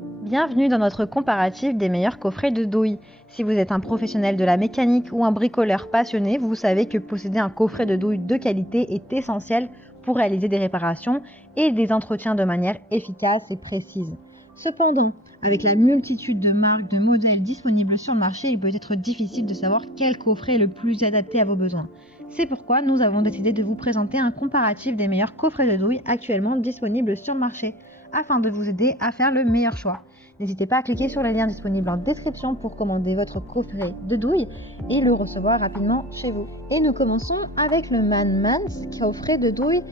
Bienvenue dans notre comparatif des meilleurs coffrets de douille. Si vous êtes un professionnel de la mécanique ou un bricoleur passionné, vous savez que posséder un coffret de douille de qualité est essentiel pour réaliser des réparations et des entretiens de manière efficace et précise. Cependant, avec la multitude de marques, de modèles disponibles sur le marché, il peut être difficile de savoir quel coffret est le plus adapté à vos besoins. C'est pourquoi nous avons décidé de vous présenter un comparatif des meilleurs coffrets de douille actuellement disponibles sur le marché, afin de vous aider à faire le meilleur choix. N'hésitez pas à cliquer sur les liens disponibles en description pour commander votre coffret de douille et le recevoir rapidement chez vous. Et nous commençons avec le Man-Mans coffret de douille,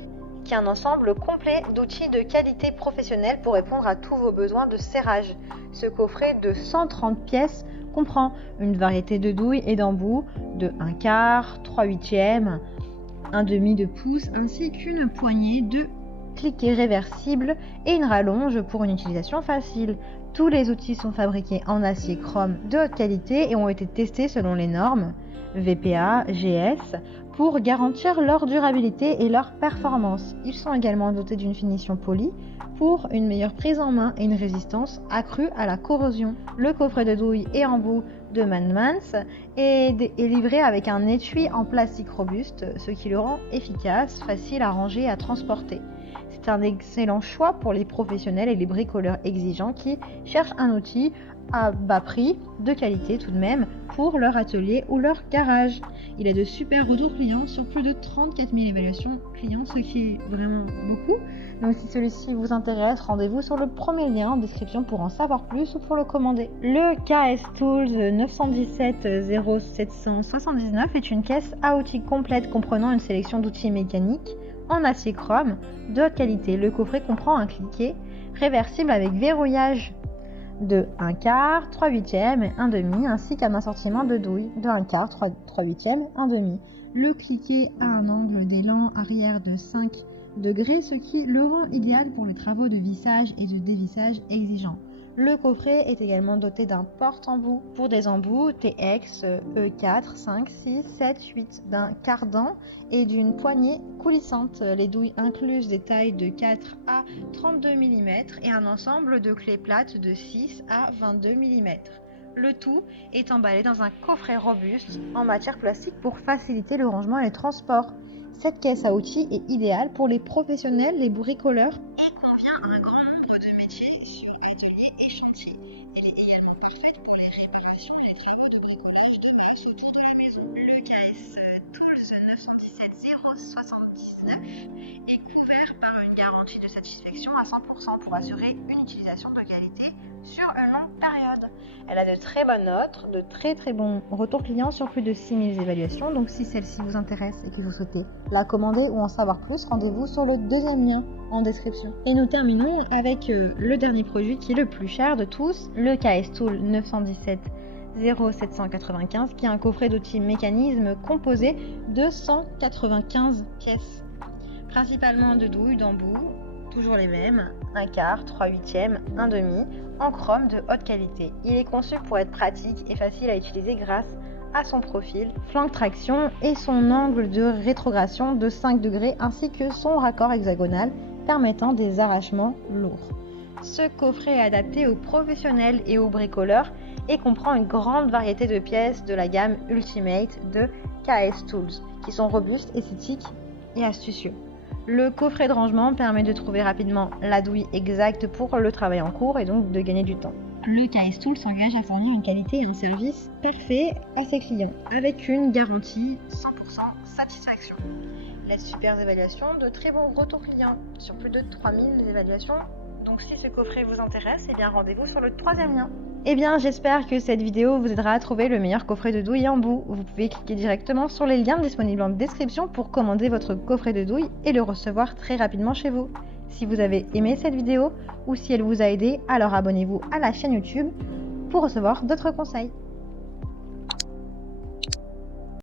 qui est un ensemble complet d'outils de qualité professionnelle pour répondre à tous vos besoins de serrage. Ce coffret de 130 pièces comprend une variété de douilles et d'embouts de 1/4, 3/8, 1/2 de pouce ainsi qu'une poignée de cliquets réversibles et une rallonge pour une utilisation facile. Tous les outils sont fabriqués en acier chrome de haute qualité et ont été testés selon les normes VPA, GS pour garantir leur durabilité et leur performance. Ils sont également dotés d'une finition polie pour une meilleure prise en main et une résistance accrue à la corrosion. Le coffret de douille et embout de Man-Mans est livré avec un étui en plastique robuste, ce qui le rend efficace, facile à ranger et à transporter. C'est un excellent choix pour les professionnels et les bricoleurs exigeants qui cherchent un outil à bas prix, de qualité tout de même, pour leur atelier ou leur garage. Il a de super retours clients sur plus de 34 000 évaluations clients, ce qui est vraiment beaucoup. Donc si celui-ci vous intéresse, rendez-vous sur le premier lien en description pour en savoir plus ou pour le commander. Le KS Tools 917 0779 est une caisse à outils complète comprenant une sélection d'outils mécaniques en acier chrome de haute qualité. Le coffret comprend un cliquet réversible avec verrouillage de 1/4, 3/8 et 1/2 ainsi qu'un assortiment de douilles de 1/4, 3/8, 1/2. Le cliquet a un angle d'élan arrière de 5 degrés, ce qui le rend idéal pour les travaux de vissage et de dévissage exigeants. Le coffret est également doté d'un porte-embout pour des embouts TX E4, 5, 6, 7, 8, d'un cardan et d'une poignée coulissante. Les douilles incluses des tailles de 4 à 32 mm et un ensemble de clés plates de 6 à 22 mm. Le tout est emballé dans un coffret robuste en matière plastique pour faciliter le rangement et le transport. Cette caisse à outils est idéale pour les professionnels, les bricoleurs et convient à un grand nombre de métiers sur atelier et chantier. Elle est également parfaite pour les réparations et les travaux de bricolage de base autour de la maison. Le KS Tools 917 079 est couvert par une garantie de satisfaction à 100% pour assurer une utilisation de qualité sur une longue période. Elle a de très bonnes notes, de très bons retours clients sur plus de 6000 évaluations. Donc si celle-ci vous intéresse et que vous souhaitez la commander ou en savoir plus, rendez-vous sur le deuxième lien en description. Et nous terminons avec le dernier produit qui est le plus cher de tous, le KS Tool 917 0795 qui est un coffret d'outils mécanisme composé de 195 pièces, principalement de douilles, d'embouts, toujours les mêmes, 1/4, 3/8, 1/2, en chrome de haute qualité. Il est conçu pour être pratique et facile à utiliser grâce à son profil, flanque traction et son angle de rétrogradation de 5 degrés ainsi que son raccord hexagonal permettant des arrachements lourds. Ce coffret est adapté aux professionnels et aux bricoleurs et comprend une grande variété de pièces de la gamme Ultimate de KS Tools qui sont robustes, esthétiques et astucieux. Le coffret de rangement permet de trouver rapidement la douille exacte pour le travail en cours et donc de gagner du temps. Le KS Tool s'engage à fournir une qualité et un service parfait à ses clients avec une garantie 100% satisfaction. La super évaluation, de très bons retours clients sur plus de 3000 évaluations. Donc si ce coffret vous intéresse, eh bien rendez-vous sur le troisième lien. Eh bien j'espère que cette vidéo vous aidera à trouver le meilleur coffret de douille en bout. Vous pouvez cliquer directement sur les liens disponibles en description pour commander votre coffret de douille et le recevoir très rapidement chez vous. Si vous avez aimé cette vidéo ou si elle vous a aidé, alors abonnez-vous à la chaîne YouTube pour recevoir d'autres conseils.